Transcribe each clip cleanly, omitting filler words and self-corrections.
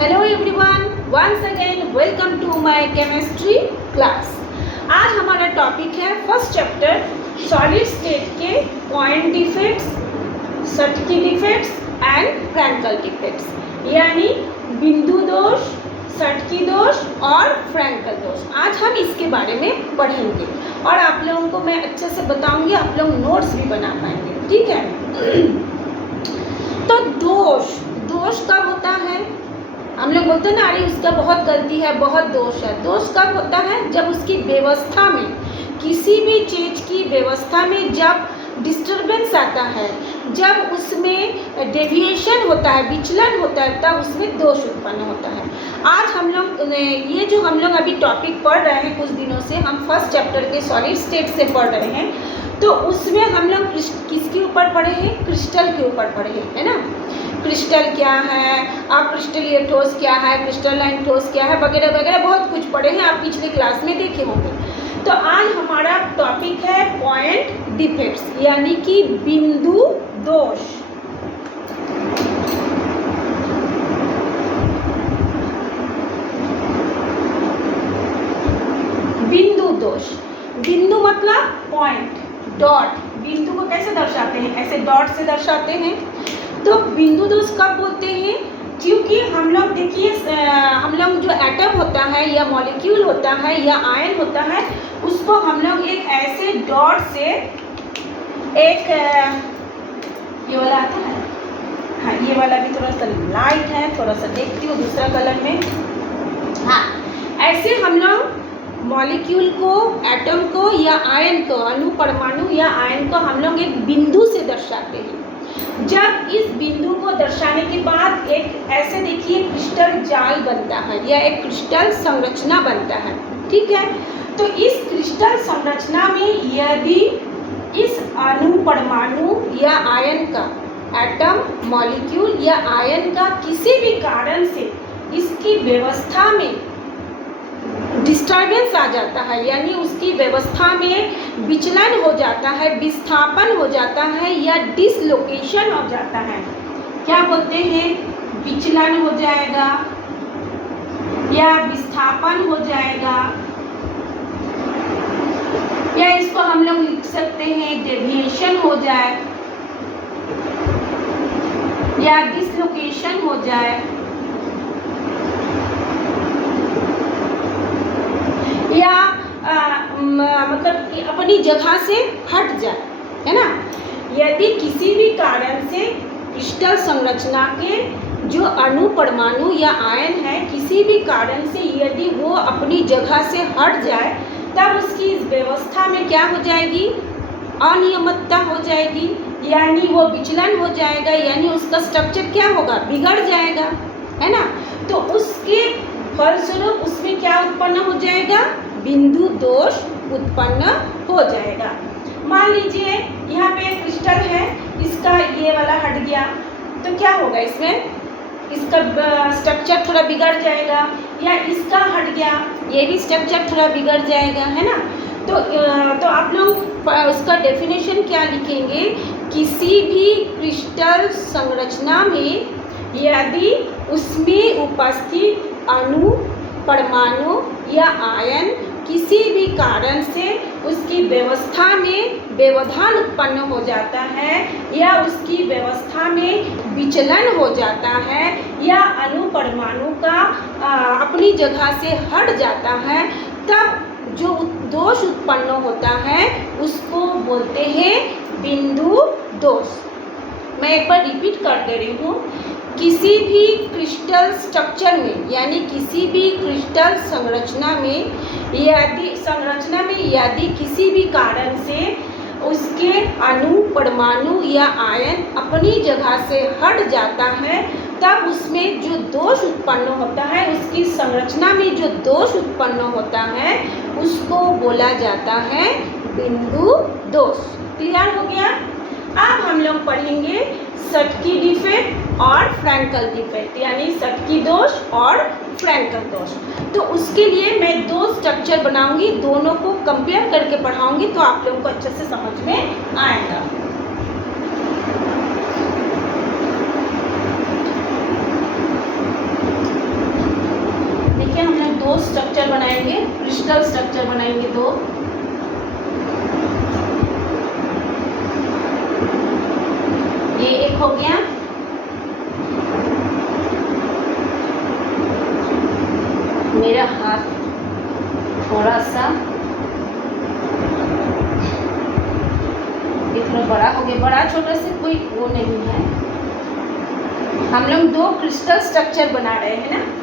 Hello everyone, once again welcome to my chemistry class. आज हमारा topic है first chapter solid state के point defects, Schottky defects and Frenkel defects, यानी बिंदु दोष, सटकी दोष और फ्रैंकल दोष। आज हम इसके बारे में पढ़ेंगे और आप लोगों को मैं अच्छे से बताऊंगी, आप लोग नोट्स भी बना पाएंगे, ठीक है। तो दोष कब होता है? हम लोग बोलते हैं ना, अरे उसका बहुत गलती है, बहुत दोष है। दोष कब होता है? जब उसकी व्यवस्था में, किसी भी चीज़ की व्यवस्था में जब डिस्टरबेंस आता है, जब उसमें डेविएशन होता है, विचलन होता है, तब उसमें दोष उत्पन्न होता है। आज हम लोग ये जो हम लोग अभी टॉपिक पढ़ रहे हैं, कुछ दिनों से हम फर्स्ट चैप्टर के सॉलिड स्टेट से पढ़ रहे हैं, तो उसमें हम लोग किसके ऊपर पढ़े हैं? क्रिस्टल के ऊपर पढ़े हैं, है ना। क्रिस्टल क्या है, अक्रिस्टलीय ठोस क्या है, क्रिस्टलाइन ठोस क्या है, वगैरह वगैरह बहुत कुछ पढ़े हैं, आप पिछले क्लास में देखे होंगे। तो आज हमारा टॉपिक है पॉइंट डिफेक्ट्स, यानी कि बिंदु दोष। बिंदु दोष, बिंदु मतलब पॉइंट, डॉट। बिंदु को कैसे दर्शाते हैं? ऐसे डॉट से दर्शाते हैं। तो बिंदु दोष कब बोलते हैं? क्योंकि हम लोग देखिए, हम लोग जो एटम होता है या मॉलिक्यूल होता है या आयन होता है, उसको हम लोग एक ऐसे डॉट से, एक ये वाला आता है, हाँ ये वाला भी थोड़ा सा लाइट है, थोड़ा सा देखती हूँ दूसरा कलर में, हाँ ऐसे हम लोग मॉलिक्यूल को, एटम को या आयन को, अणु, परमाणु या आयन को हम लोग एक बिंदु से दर्शाते हैं। जब इस बिंदु को दर्शाने के बाद एक ऐसे देखिए क्रिस्टल जाल बनता है या एक क्रिस्टल संरचना बनता है, ठीक है। तो इस क्रिस्टल संरचना में यदि इस अणु, परमाणु या आयन का, एटम, मॉलिक्यूल या आयन का किसी भी कारण से इसकी व्यवस्था में डिस्टर्बेंस आ जाता है, यानी उसकी व्यवस्था में विचलन हो जाता है, विस्थापन हो जाता है या डिसलोकेशन हो जाता है, क्या बोलते हैं? विचलन हो जाएगा या विस्थापन हो जाएगा, या इसको हम लोग लिख सकते हैं डेविएशन हो जाए या डिसलोकेशन हो जाए, या मतलब अपनी जगह से हट जाए, है ना। यदि किसी भी कारण से क्रिस्टल संरचना के जो अणु, परमाणु या आयन है, किसी भी कारण से यदि वो अपनी जगह से हट जाए, तब उसकी इस व्यवस्था में क्या हो जाएगी? अनियमितता हो जाएगी, यानी वो विचलन हो जाएगा, यानी उसका स्ट्रक्चर क्या होगा? बिगड़ जाएगा, है ना। तो उसके फलस्वरूप उसमें क्या उत्पन्न हो जाएगा? बिंदु दोष उत्पन्न हो जाएगा। मान लीजिए यहाँ पे क्रिस्टल है, इसका ये वाला हट गया, तो क्या होगा? इसमें इसका स्ट्रक्चर थोड़ा बिगड़ जाएगा, या इसका हट गया, ये भी स्ट्रक्चर थोड़ा बिगड़ जाएगा, है ना। तो आप लोग उसका डेफिनेशन क्या लिखेंगे? किसी भी क्रिस्टल संरचना में यदि उसमें उपस्थित अणु, परमाणु या आयन किसी भी कारण से उसकी व्यवस्था में व्यवधान उत्पन्न हो जाता है, या उसकी व्यवस्था में विचलन हो जाता है, या अणु, परमाणु का अपनी जगह से हट जाता है, तब जो दोष उत्पन्न होता है उसको बोलते हैं बिंदु दोष। मैं एक बार रिपीट कर दे रही हूँ। किसी भी क्रिस्टल स्ट्रक्चर में, यानी किसी भी क्रिस्टल संरचना में यदि किसी भी कारण से उसके अणु, परमाणु या आयन अपनी जगह से हट जाता है, तब उसमें जो दोष उत्पन्न होता है, उसकी संरचना में जो दोष उत्पन्न होता है, उसको बोला जाता है बिंदु दोष। क्लियर हो गया? अब हम लोग पढ़ेंगे सटकी डिफेक्ट और फ्रैंकल डिफेक्ट, यानी सटकी दोष और फ्रैंकल दोष। तो उसके लिए मैं दो स्ट्रक्चर बनाऊंगी, दोनों को कंपेयर करके पढ़ाऊंगी, तो आप लोगों को अच्छे से समझ में आएगा। दो स्ट्रक्चर बनाएंगे, क्रिस्टल स्ट्रक्चर बनाएंगे दो। ये एक हो गया, मेरा हाथ थोड़ा सा इतना बड़ा हो गया, बड़ा छोटा से कोई वो नहीं है। हम लोग दो क्रिस्टल स्ट्रक्चर बना रहे हैं ना।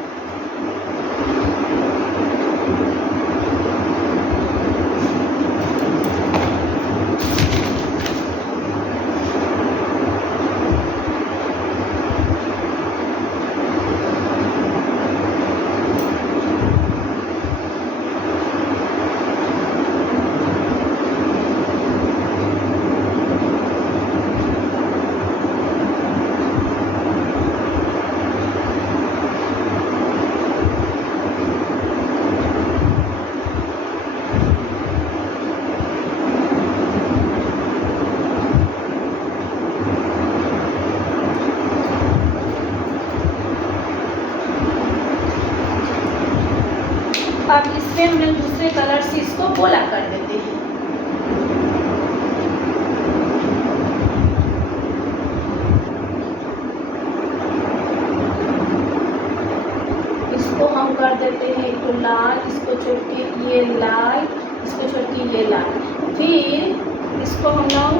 अब इसमें हम लोग दूसरे कलर से इसको गोला कर देते हैं। इसको हम कर देते हैं तो लाल, इसको छोड़ के ये लाल, इसको छोड़ के ये लाल। फिर इसको हम लोग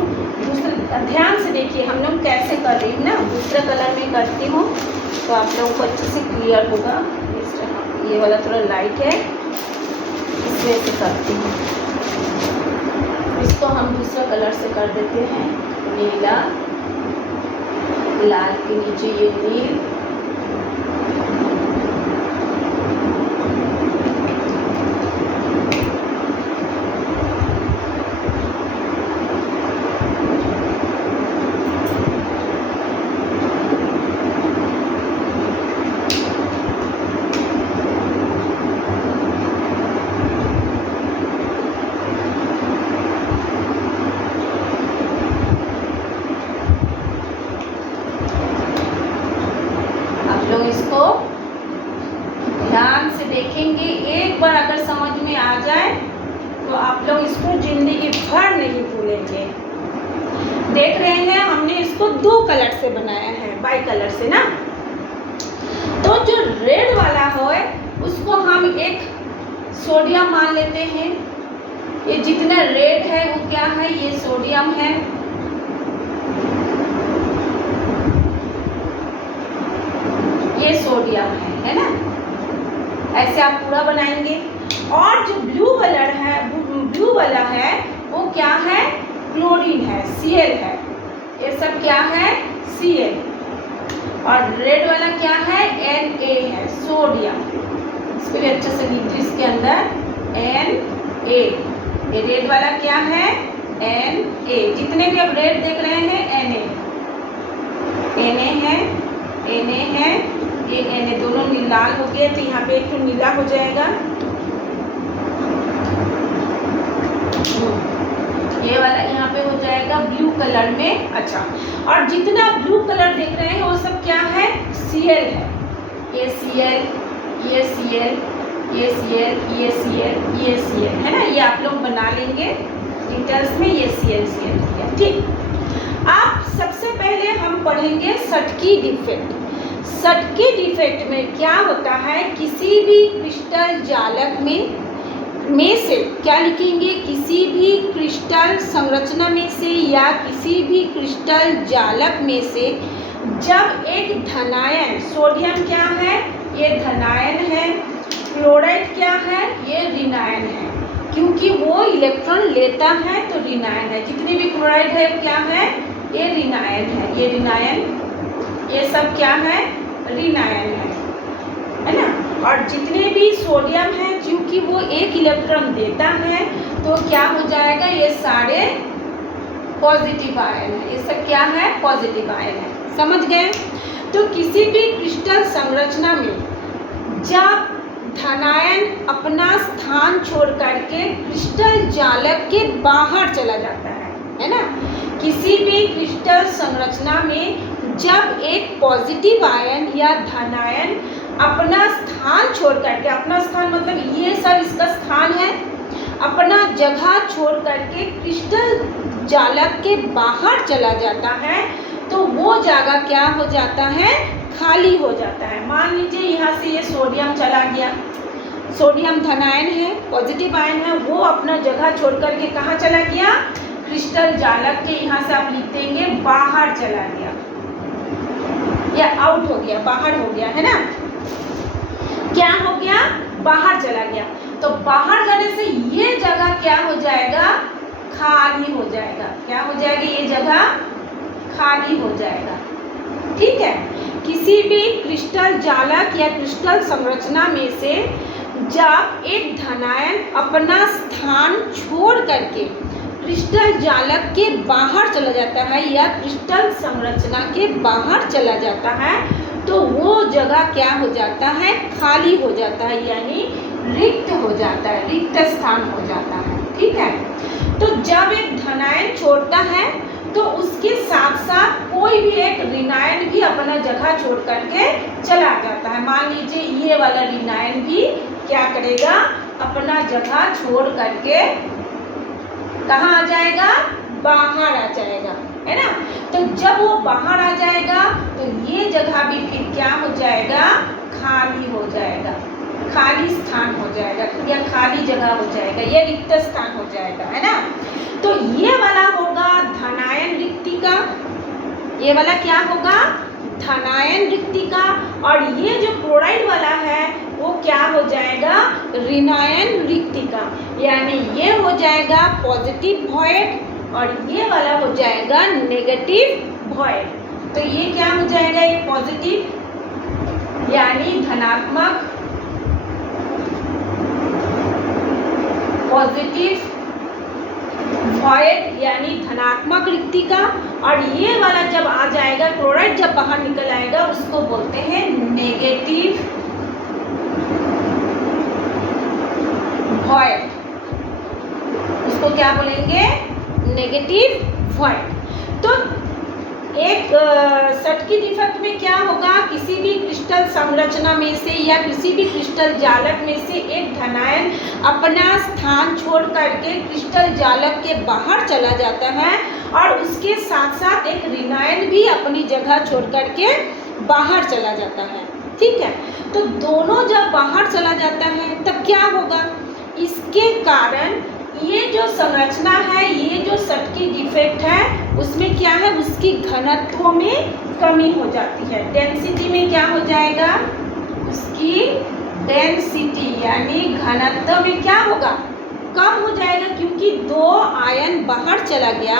दूसरे, ध्यान से देखिए हम लोग कैसे कर रही हूँ ना, दूसरे कलर में करती हूँ तो आप लोगों को अच्छे से क्लियर होगा। ये वाला थोड़ा लाइट है, इसमें से करती हूँ। इसको हम दूसरा कलर से कर देते हैं, नीला, लाल के नीचे ये नील, इसको ध्यान से देखेंगे। एक बार अगर समझ में आ जाए तो आप लोग इसको जिंदगी भर नहीं भूलेंगे। देख रहे हैं हमने इसको दो कलर से बनाया है, बाई कलर से ना। तो जो रेड वाला है उसको हम एक सोडियम मान लेते हैं। ये जितना रेड है वो क्या है, ये सोडियम है। ये सोडियम है ना। ऐसे आप पूरा बनाएंगे। और जो ब्लू कलर है, ब्लू वाला है वो क्या है, क्लोरीन है, Cl है। ये सब क्या है, Cl। और रेड वाला क्या है, Na है, सोडियम। इसको भी अच्छे से लिख इसके अंदर Na। ये रेड वाला क्या है, Na। जितने भी आप रेड देख रहे हैं Na है, Na है। ये Na दोनों लाल हो गए तो यहाँ पे एक तो नीला हो जाएगा। ये वाला यहाँ पे हो जाएगा ब्लू कलर में। अच्छा, और जितना ब्लू कलर देख रहे हैं वो सब क्या है, Cl है। ये Cl, ये Cl, ये Cl, ये Cl, ये Cl है ना। ये आप लोग बना लेंगे डिटेल्स में। ये Cl ठीक। अब सबसे पहले हम पढ़ेंगे षटकी डिफेक्ट। षटकी डिफेक्ट में क्या होता है, किसी भी क्रिस्टल जालक में से क्या लिखेंगे, किसी भी क्रिस्टल संरचना में से या किसी भी क्रिस्टल जालक में से जब एक धनायन, सोडियम क्या है, ये धनायन है, क्लोराइड क्या है, ये ऋणायन है। क्योंकि वो इलेक्ट्रॉन लेता है तो ऋणायन है। जितनी भी क्लोराइड है क्या है, ये ऋणायन है। ये ऋणायन, ये सब क्या है, ऋणायन है ना। और जितने भी सोडियम है क्योंकि वो एक इलेक्ट्रॉन देता है तो क्या हो जाएगा, ये सारे पॉजिटिव आयन है। ये सब क्या है, पॉजिटिव आयन है। समझ गए। तो किसी भी क्रिस्टल संरचना में जब धनायन अपना स्थान छोड़ करके क्रिस्टल जालक के बाहर चला जाता है ना। किसी भी क्रिस्टल संरचना में जब एक पॉजिटिव आयन या धनायन अपना स्थान छोड़ करके, अपना स्थान मतलब ये सब इसका स्थान है, अपना जगह छोड़ करके क्रिस्टल जालक के बाहर चला जाता है तो वो जगह क्या हो जाता है, खाली हो जाता है। मान लीजिए यहाँ से ये सोडियम चला गया, सोडियम धनायन है, पॉजिटिव आयन है, वो अपना जगह छोड़ करके कहाँ चला गया, क्रिस्टल जालक के, यहाँ से आप लिख देंगे बाहर चला गया या आउट हो गया, बाहर हो गया, है ना, क्या हो गया, बाहर चला गया। तो बाहर जाने से ये जगह क्या हो जाएगा, खाली हो जाएगा। क्या हो जाएगा, ये जगह खाली हो जाएगा। ठीक है, किसी भी क्रिस्टल जालक या क्रिस्टल संरचना में से जब एक धनायन अपना स्थान छोड़ करके क्रिस्टल जालक के बाहर चला जाता है या क्रिस्टल संरचना के बाहर चला जाता है तो वो जगह क्या हो जाता है, खाली हो जाता है, यानी रिक्त हो जाता है, रिक्त स्थान हो जाता है। ठीक है, तो जब एक धनायन छोड़ता है तो उसके साथ साथ कोई भी एक ऋणायन भी अपना जगह छोड़ करके चला जाता है। मान लीजिए ये वाला ऋणायन भी क्या करेगा, अपना जगह छोड़ करके कहाँ आ जाएगा, बाहर आ जाएगा, है ना। तो जब वो बाहर आ जाएगा तो ये जगह भी फिर क्या हो जाएगा, खाली हो जाएगा, खाली स्थान हो जाएगा या खाली जगह हो जाएगा, ये रिक्त स्थान हो जाएगा, है ना। तो ये वाला होगा धनायन रिक्तिका, ये वाला क्या होगा, धनायन रिक्तिका। और ये जो क्लोराइड वाला है वो क्या हो जाएगा, ऋणायन रिक्तिका, यानी ये हो जाएगा पॉजिटिव वॉइड और ये वाला हो जाएगा नेगेटिव वॉइड। तो ये क्या हो जाएगा, ये पॉजिटिव यानी धनात्मक, पॉजिटिव वॉइड यानी धनात्मक रिक्तिका। और ये वाला जब आ जाएगा, क्लोराइड जब बाहर निकल आएगा उसको बोलते हैं नेगेटिव वॉइड, उसको क्या बोलेंगे, नेगेटिव वॉइड। तो एक सटकी डिफेक्ट में क्या होगा, किसी भी क्रिस्टल संरचना में से या किसी भी क्रिस्टल जालक में से एक धनायन अपना स्थान छोड़ करके क्रिस्टल जालक के बाहर चला जाता है और उसके साथ साथ एक ऋणायन भी अपनी जगह छोड़ करके बाहर चला जाता है। ठीक है, तो दोनों जब बाहर चला जाता है तब क्या होगा, इसके कारण ये जो संरचना है, ये जो सटकी डिफेक्ट है उसमें क्या है, उसकी घनत्व में कमी हो जाती है, डेंसिटी में क्या हो जाएगा, उसकी डेंसिटी यानी घनत्व में क्या होगा, कम हो जाएगा, क्योंकि दो आयन बाहर चला गया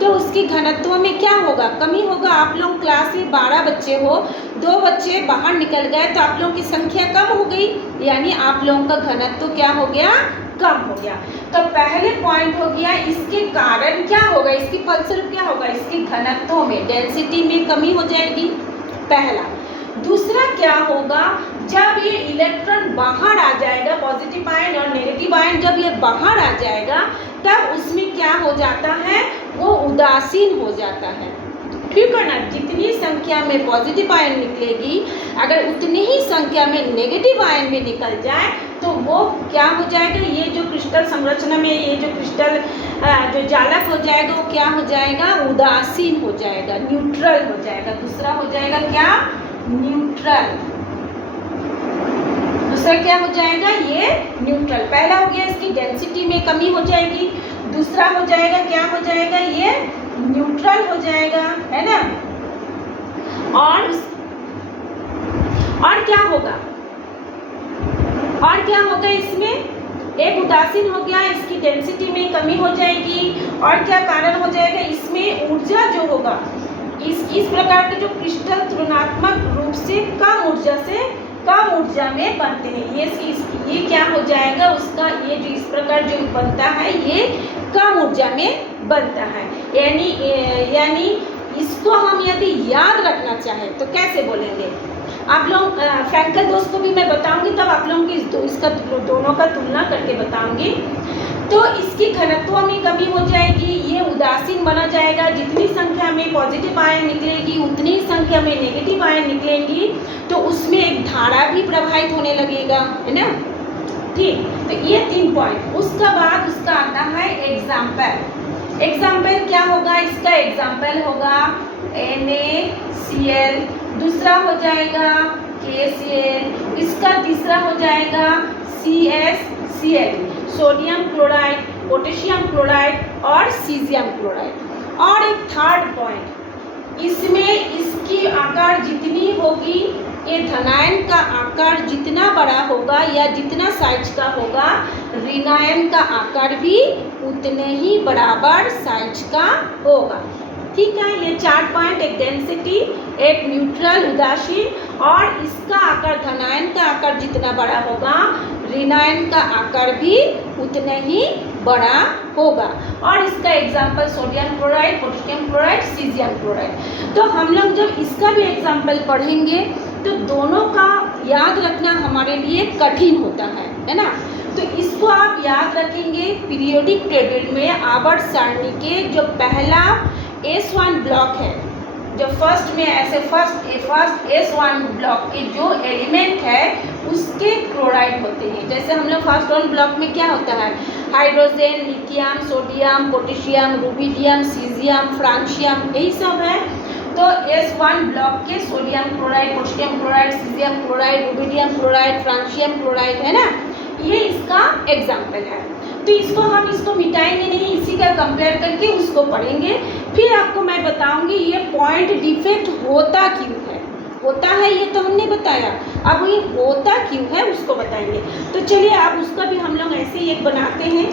तो उसकी घनत्व में क्या होगा, कमी होगा। आप लोग क्लास में 12 बच्चे हो, 2 बच्चे बाहर निकल गए तो आप लोगों की संख्या कम हो गई, यानी आप लोगों का घनत्व क्या हो गया, कम हो गया। तो पहले पॉइंट हो गया, इसके कारण क्या होगा, इसकी फलस्वरूप क्या होगा, इसकी घनत्व में, डेंसिटी में कमी हो जाएगी, पहला। दूसरा क्या होगा, जब ये इलेक्ट्रॉन बाहर आ जाएगा, पॉजिटिव आयन और नेगेटिव आयन जब ये बाहर आ जाएगा तब उसमें क्या हो जाता है, वो उदासीन हो जाता है। ठीक है ना, जितनी संख्या में पॉजिटिव आयन निकलेगी अगर उतनी ही संख्या में नेगेटिव आयन में निकल जाए तो वो क्या हो जाएगा, ये जो क्रिस्टल संरचना में ये जो क्रिस्टल जो जालक हो जाएगा वो क्या हो जाएगा, उदासीन हो जाएगा, न्यूट्रल हो जाएगा। दूसरा हो जाएगा क्या, न्यूट्रल। दूसरा क्या हो जाएगा, ये न्यूट्रल। पहला हो गया इसकी डेंसिटी में कमी हो जाएगी, दूसरा हो जाएगा क्या हो जाएगा, ये न्यूट्रल हो जाएगा, है ना। और क्या होगा, और क्या होगा, इसमें एक उदासीन हो गया, इसकी डेंसिटी में कमी हो जाएगी। और क्या कारण हो जाएगा, इसमें ऊर्जा जो होगा, इस प्रकार के जो क्रिस्टल तुलनात्मक रूप से कम ऊर्जा में बनते हैं, ये क्या हो जाएगा, उसका ये जो इस प्रकार जो बनता है ये कम ऊर्जा में बनता है। यानी इसको हम यदि याद रखना चाहें तो कैसे बोलेंगे, आप लोग फ्रैंकल दोस्त को भी मैं बताऊंगी, तब आप लोगों की इसका दोनों का तुलना करके बताऊंगी। तो इसकी घनत्व में कमी हो जाएगी, ये उदासीन बना जाएगा। जितनी संख्या में पॉजिटिव आयन निकलेगी उतनी ही संख्या में नेगेटिव आयन निकलेंगी, तो उसमें एक धारा भी प्रवाहित होने लगेगा, है ना। ठीक, तो ये 3 पॉइंट। उसका बाद उसका आता है एग्जाम्पल। एग्जाम्पल क्या होगा, इसका एग्जाम्पल होगा NaCl, दूसरा हो जाएगा KCl, इसका तीसरा हो जाएगा CsCl, sodium chloride, potassium chloride और सीजियम क्लोराइड। और एक थर्ड पॉइंट, इसमें इसकी आकार जितनी होगी, ये धनायन का आकार जितना बड़ा होगा या जितना साइज का होगा, ऋणायन का आकार भी उतने ही बराबर साइज का होगा। ठीक है, ये 4 पॉइंट, एक डेंसिटी, एक न्यूट्रल उदासीन, और इसका आकार धनायन का आकार जितना बड़ा होगा, ऋणायन का आकार भी उतने ही बड़ा होगा। और इसका example sodium chloride, potassium chloride, caesium chloride. तो हम लोग जब इसका भी एग्जाम्पल पढ़ेंगे तो दोनों का याद रखना हमारे लिए कठिन होता है ना। तो इसको आप याद रखेंगे पीरियोडिक टेबल में आवर्त सारणी के जो पहला S1 ब्लॉक है, जो फर्स्ट में ऐसे फर्स्ट S1 ब्लॉक के जो एलिमेंट है उसके क्लोराइड होते हैं। जैसे हम लोग फर्स्ट 1 ब्लॉक में क्या होता है, hydrogen, lithium, sodium, potassium, rubidium, caesium, francium, यही सब है। तो S1 ब्लॉक के sodium chloride, potassium chloride, caesium chloride, rubidium chloride, francium chloride, है ना, ये इसका एग्जाम्पल है। तो इसको मिटाएंगे नहीं, इसी का कंपेयर करके उसको पढ़ेंगे। फिर आपको मैं बताऊंगी ये पॉइंट डिफेक्ट होता क्यों है। होता है ये तो हमने बताया, अब ये होता क्यों है उसको बताएंगे। तो चलिए आप उसका भी हम लोग ऐसे ही एक बनाते हैं।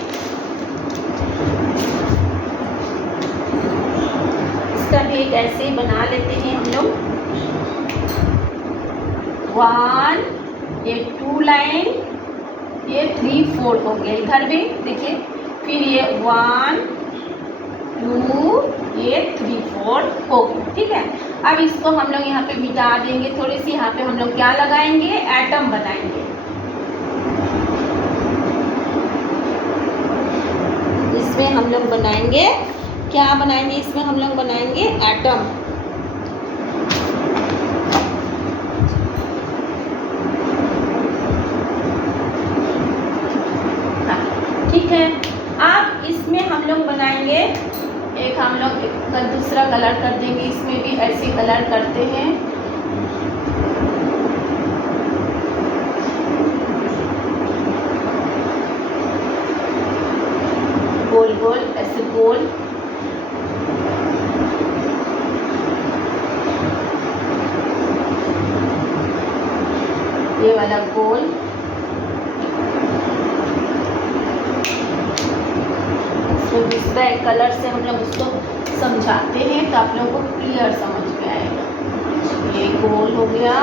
इसका भी एक ऐसे ही बना लेते हैं हम लोग। 1, ये 2 लाइन, ये 3, 4 हो गया इधर भी देखिए। फिर ये 1, 2, ये 3, 4 हो गया। ठीक है, अब इसको हम लोग यहाँ पे मिटा देंगे थोड़ी सी। यहाँ पे हम लोग क्या लगाएंगे, एटम बनाएंगे। इसमें हम लोग बनाएंगे, क्या बनाएंगे, इसमें हम लोग बनाएंगे एटम। ठीक है, अब इसमें हम लोग बनाएंगे एक, हम लोग दूसरा कलर कर देंगे। इसमें भी ऐसे कलर करते हैं। गोल गोल ऐसे गोल, ये वाला गोल, दूसरा एक कलर से हम लोग उसको समझाते हैं तो आप लोगों को क्लियर समझ में आएगा। ये गोल हो गया।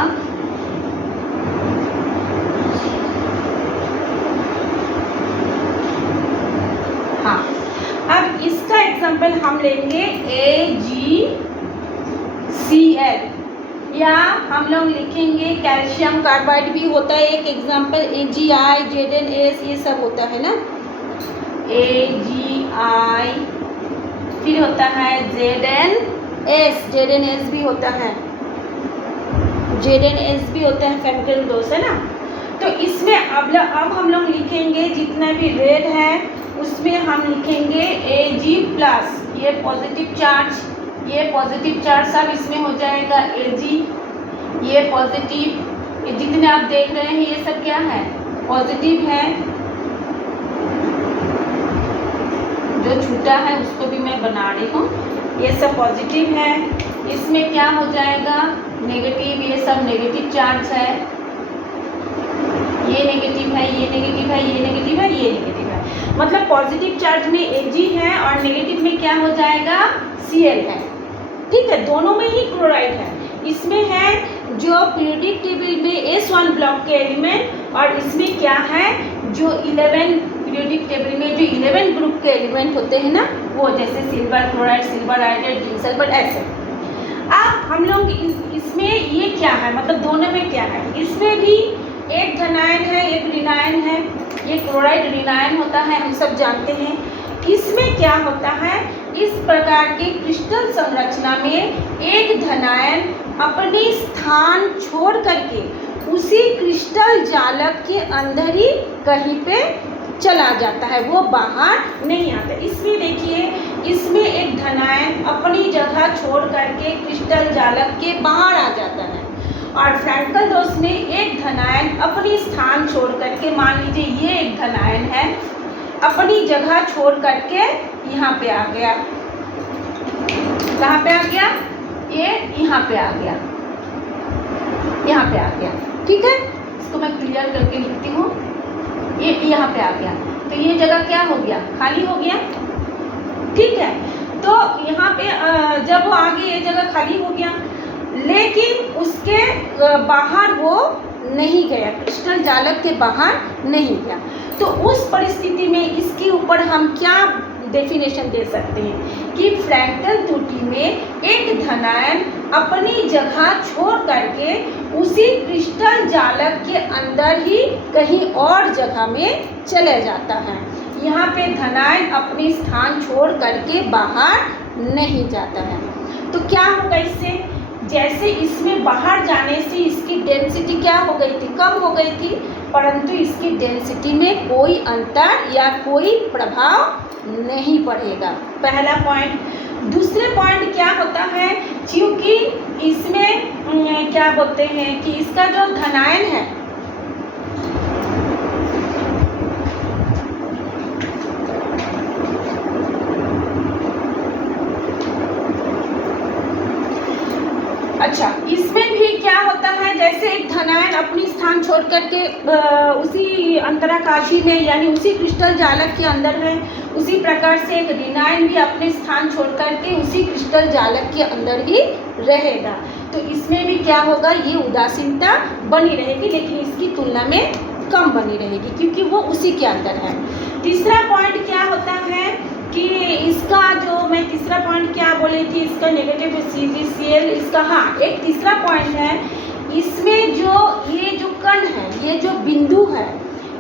हाँ, अब इसका एग्जांपल हम लेंगे AgCl, या हम लोग लिखेंगे कैल्शियम कार्बाइड भी होता है एक एग्जांपल, AgI, ZnS, ये सब होता है ना। AgI, फिर होता है ZnS भी होता है, ZnS भी होता है, फेमिकल डोस, है ना। तो इसमें अब हम लोग लिखेंगे जितना भी रेड है उसमें हम लिखेंगे Ag+, ये पॉजिटिव चार्ज, ये पॉजिटिव चार्ज सब इसमें हो जाएगा Ag, ये पॉजिटिव, ये जितने आप देख रहे हैं ये सब क्या है, पॉजिटिव है। जो छूटा है उसको भी मैं बना रही हूँ, ये सब पॉजिटिव है। इसमें क्या हो जाएगा, नेगेटिव, ये सब नेगेटिव चार्ज है। ये नेगेटिव है, ये नेगेटिव है, ये नेगेटिव है, ये नेगेटिव है। मतलब पॉजिटिव चार्ज में Ag है और नेगेटिव में क्या हो जाएगा, Cl है। ठीक है, दोनों में ही क्लोराइड है। इसमें है जो पीरियोडिक टेबल में S1 ब्लॉक के एलिमेंट, और इसमें क्या है जो 11 पीरियोडिक टेबल में जो 11 ग्रुप के एलिमेंट होते हैं ना, वो जैसे silver chloride, silver iodide, zinc sulphur, ऐसे। अब हम लोग इसमें ये क्या है, मतलब दोनों में क्या है, इसमें भी एक धनायन है, एक ऋणायन है। ये क्लोराइड ऋणायन होता है, हम सब जानते हैं। इसमें क्या होता है, इस प्रकार की क्रिस्टल संरचना में एक धनायन अपने स्थान छोड़ करके उसी क्रिस्टल जालक के अंदर ही कहीं पे चला जाता है, वो बाहर नहीं आता। इसमें देखिए, इसमें एक धनायन अपनी जगह छोड़ करके क्रिस्टल जालक के बाहर आ जाता है, और फ्रैंकल दोष में एक धनायन अपनी स्थान छोड़ करके, मान लीजिए ये एक धनायन है, अपनी जगह छोड़ करके यहाँ पे आ गया। कहाँ पे आ गया, ये यहाँ पे आ गया, यहाँ पे आ गया। ठीक है, इसको मैं क्लियर करके लिखती हूँ। ये यहाँ पे आ गया, तो ये जगह क्या हो गया, खाली हो गया। ठीक है, तो यहाँ पे जब वो आगे ये जगह खाली हो गया, लेकिन उसके बाहर वो नहीं गया, क्रिस्टल जालक के बाहर नहीं गया। तो उस परिस्थिति में इसके ऊपर हम क्या डेफिनेशन दे सकते हैं कि फ्रैंकल त्रुटि में एक धनायन अपनी जगह छोड़ करके उसी क्रिस्टल जालक के अंदर ही कहीं और जगह में चले जाता है। यहाँ पे धनायन अपने स्थान छोड़ करके बाहर नहीं जाता है। तो क्या होगा इससे, जैसे इसमें बाहर जाने से इसकी डेंसिटी क्या हो गई थी, कम हो गई थी, परंतु इसकी डेंसिटी में कोई अंतर या कोई प्रभाव नहीं पड़ेगा। पहला पॉइंट। दूसरे पॉइंट क्या होता है, क्योंकि इसमें क्या बोलते हैं कि इसका जो धनायन है, अच्छा, इसमें भी क्या होता है, जैसे एक धनायन अपनी स्थान छोड़ करके उसी अंतराकाशी में यानी उसी क्रिस्टल जालक के अंदर है, उसी प्रकार से एक ऋणायन भी अपने स्थान छोड़ करके उसी क्रिस्टल जालक के अंदर ही रहेगा। तो इसमें भी क्या होगा, ये उदासीनता बनी रहेगी, लेकिन इसकी तुलना में कम बनी रहेगी क्योंकि वो उसी के अंदर है। तीसरा पॉइंट क्या होता है कि इसका जो मैं तीसरा पॉइंट क्या बोली थी, इसका नेगेटिव CgCl, इसका हाँ एक तीसरा पॉइंट है, इसमें जो ये जो कण है, ये जो बिंदु है,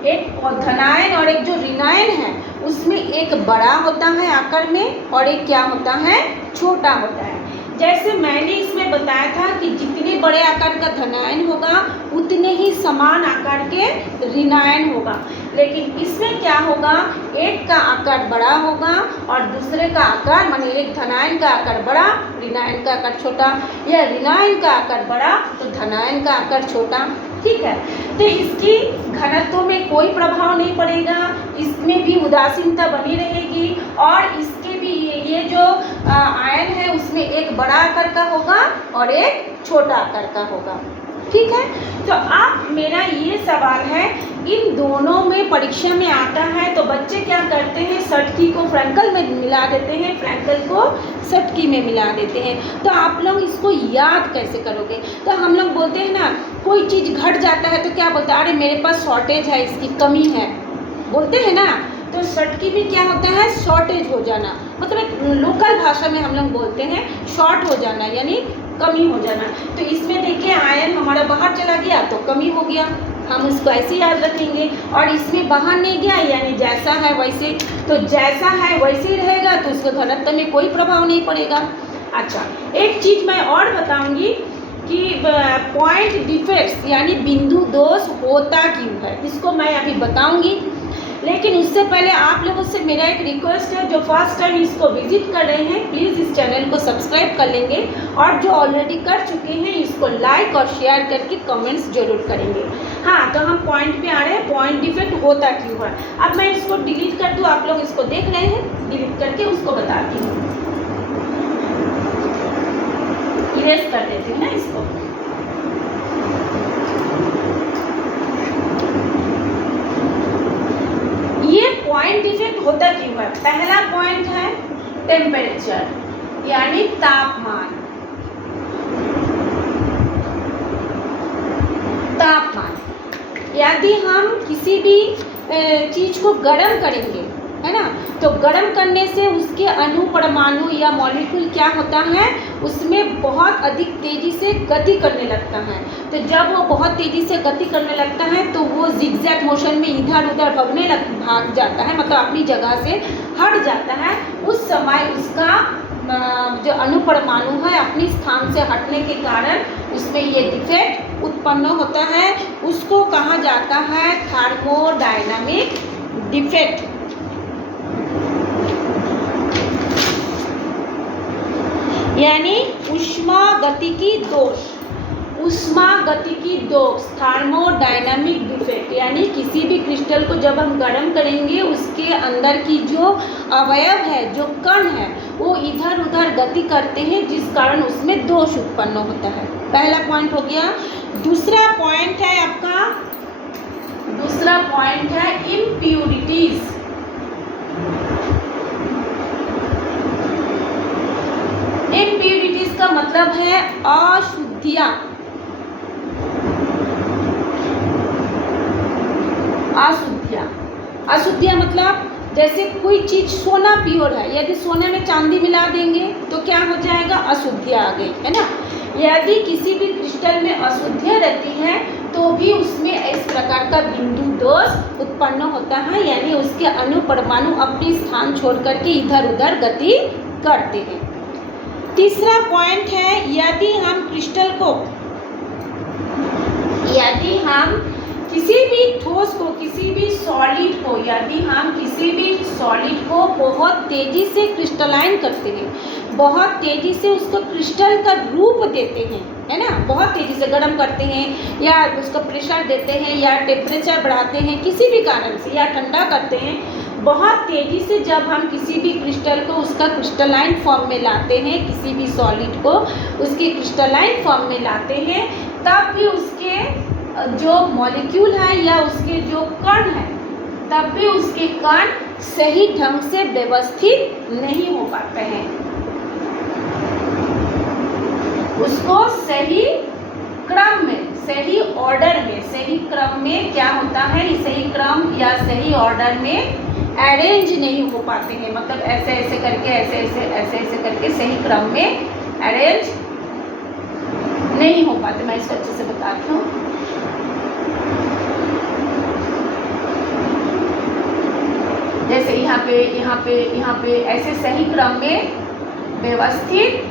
एक धनायन और एक जो ऋणायन है, उसमें एक बड़ा होता है आकार में और एक क्या होता है, छोटा होता है। जैसे मैंने इसमें बताया था कि जितने बड़े आकार का धनायन होगा उतने ही समान आकार के ऋणायन होगा, लेकिन इसमें क्या होगा, एक का आकार बड़ा होगा और दूसरे का आकार, माने एक धनायन का आकार बड़ा, ऋणायन का आकार छोटा, या ऋणायन का आकार बड़ा तो धनायन का आकार छोटा। ठीक है, तो इसकी घनत्व में कोई प्रभाव नहीं पड़ेगा, इसमें भी उदासीनता बनी रहेगी, और इसके भी ये जो आयन है उसमें एक बड़ा आकार का होगा और एक छोटा आकार का होगा। ठीक है, तो अब मेरा ये सवाल है, इन दोनों में परीक्षा में आता है तो बच्चे क्या करते हैं, सटकी को फ्रैंकल में मिला देते हैं, फ्रैंकल को सटकी में मिला देते हैं। तो आप लोग इसको याद कैसे करोगे, तो हम लोग बोलते हैं ना, कोई चीज़ घट जाता है तो क्या बोलते हैं, अरे मेरे पास शॉर्टेज है, इसकी कमी है, बोलते हैं ना। तो सटकी भी क्या होता है, शॉर्टेज हो जाना, मतलब लोकल भाषा में हम लोग बोलते हैं शॉर्ट हो जाना, यानी कमी हो जाना। तो इसमें देखिए आयन हमारा बाहर चला गया तो कमी हो गया, हम उसको ऐसे याद रखेंगे, और इसमें बाहर नहीं गया यानी जैसा है वैसे, तो जैसा है वैसे ही रहेगा, तो उसको घनत्व में कोई प्रभाव नहीं पड़ेगा। अच्छा, एक चीज़ मैं और बताऊंगी कि पॉइंट डिफेक्ट्स यानी बिंदु दोष होता क्यों है, इसको मैं अभी बताऊंगी, लेकिन उससे पहले आप लोगों से मेरा एक रिक्वेस्ट है, जो फर्स्ट टाइम इसको विजिट कर रहे हैं प्लीज़ इस चैनल को सब्सक्राइब कर लेंगे, और जो ऑलरेडी कर चुके हैं इसको लाइक और शेयर करके कमेंट्स जरूर करेंगे। हाँ, तो हम पॉइंट पे आ रहे हैं, पॉइंट डिफेक्ट होता क्यों है। अब मैं इसको डिलीट कर दूँ, आप लोग इसको देख रहे हैं, डिलीट करके उसको बताती हूँ, इरेज कर देती हूँ ना इसको। ये पॉइंट डिफेक्ट होता क्यों है, पहला पॉइंट है टेम्परेचर यानी तापमान। तापमान, यदि हम किसी भी चीज़ को गर्म करेंगे है ना। तो गर्म करने से उसके अणु परमाणु या मॉलिक्यूल क्या होता है, उसमें बहुत अधिक तेज़ी से गति करने लगता है। तो जब वो बहुत तेज़ी से गति करने लगता है तो वो जिगजैग मोशन में इधर उधर भाग जाता है, मतलब अपनी जगह से हट जाता है। उस समय उसका जो अणु परमाणु है अपनी स्थान से हटने के कारण उसमें ये डिफेक्ट उत्पन्न होता है। उसको कहा जाता है थर्मोडायनामिक डिफेक्ट। यानी ऊष्मागतिकी दोष, ऊष्मागतिकी दोष, थर्मोडायनामिक डिफेक्ट। यानी किसी भी क्रिस्टल को जब हम गर्म करेंगे उसके अंदर की जो अवयव है, जो कण है, वो इधर उधर गति करते हैं, जिस कारण उसमें दोष उत्पन्न होता है। पहला पॉइंट हो गया। दूसरा पॉइंट है आपका, दूसरा पॉइंट है इम्प्यूरिटीज। इम्प्यूरिटीज का मतलब है अशुद्धियां। अशुद्धियां, अशुद्धियां मतलब जैसे कोई चीज सोना प्योर है, यदि सोने में चांदी मिला देंगे तो क्या हो जाएगा, अशुद्धियां आ गई, है ना। यदि किसी भी क्रिस्टल में अशुद्धियां रहती है तो भी उसमें इस प्रकार का बिंदु दोष उत्पन्न होता है, यानी उसके अणु परमाणु अपने स्थान छोड़ करके इधर उधर गति करते हैं। तीसरा पॉइंट है, यदि हम क्रिस्टल को, यदि हम किसी भी ठोस को, किसी भी सॉलिड को, यदि हम किसी भी सॉलिड को बहुत तेज़ी से क्रिस्टलाइन करते हैं, बहुत तेज़ी से उसको क्रिस्टल का रूप देते हैं, है ना, बहुत तेज़ी से गर्म करते हैं या उसको प्रेशर देते हैं या टेम्परेचर बढ़ाते हैं किसी भी कारण से, या ठंडा करते हैं, बहुत तेज़ी से जब हम किसी भी क्रिस्टल को उसका क्रिस्टलाइन फॉर्म में लाते हैं, किसी भी सॉलिड को उसके क्रिस्टलाइन फॉर्म में लाते हैं, तब भी उसके जो मॉलिक्यूल है या उसके जो कण है, तब भी उसके कण सही ढंग से व्यवस्थित नहीं हो पाते हैं। उसको सही क्रम में, सही ऑर्डर में, सही क्रम में क्या होता है, सही क्रम या सही ऑर्डर में अरेंज नहीं हो पाते हैं, मतलब ऐसे ऐसे करके, ऐसे ऐसे ऐसे ऐसे करके सही क्रम में अरेंज नहीं हो पाते। मैं इसको अच्छे से बताती हूँ। जैसे यहाँ पे ऐसे सही क्रम में व्यवस्थित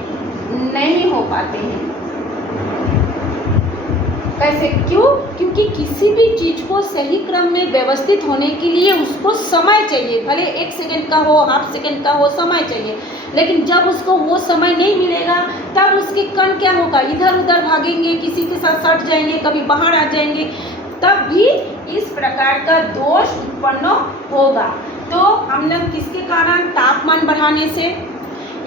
नहीं हो पाते हैं। कैसे, क्यों? क्योंकि किसी भी चीज़ को सही क्रम में व्यवस्थित होने के लिए उसको समय चाहिए, भले 1 सेकंड का हो, हाफ सेकंड का हो, समय चाहिए। लेकिन जब उसको वो समय नहीं मिलेगा तब उसके कण क्या होगा, इधर उधर भागेंगे, किसी के साथ सट जाएंगे, कभी बाहर आ जाएंगे, तब भी इस प्रकार का दोष उत्पन्न होगा। तो हम लोग किसके कारण, तापमान बढ़ाने से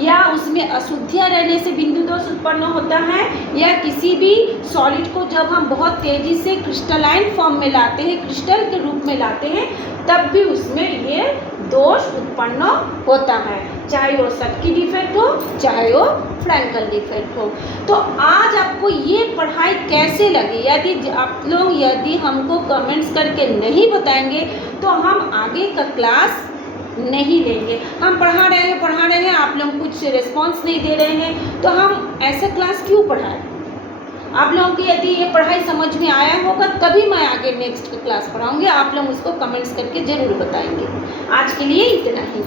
या उसमें अशुद्धियाँ रहने से बिंदु दोष उत्पन्न होता है, या किसी भी सॉलिड को जब हम बहुत तेज़ी से क्रिस्टलाइन फॉर्म में लाते हैं, क्रिस्टल के रूप में लाते हैं, तब भी उसमें ये दोष उत्पन्न होता है, चाहे वो शटकी डिफेक्ट हो, चाहे वो फ्रैंकल डिफेक्ट हो। तो आज आपको ये पढ़ाई कैसे लगी, यदि आप लोग यदि हमको कमेंट्स करके नहीं बताएंगे तो हम आगे का क्लास नहीं लेंगे। हम पढ़ा रहे हैं, आप लोग कुछ रिस्पॉन्स नहीं दे रहे हैं, तो हम ऐसा क्लास क्यों पढ़ाएं। आप लोगों की यदि ये पढ़ाई समझ में आया होगा तभी मैं आगे नेक्स्ट क्लास पढ़ाऊँगी, आप लोग उसको कमेंट्स करके ज़रूर बताएंगे। आज के लिए इतना ही।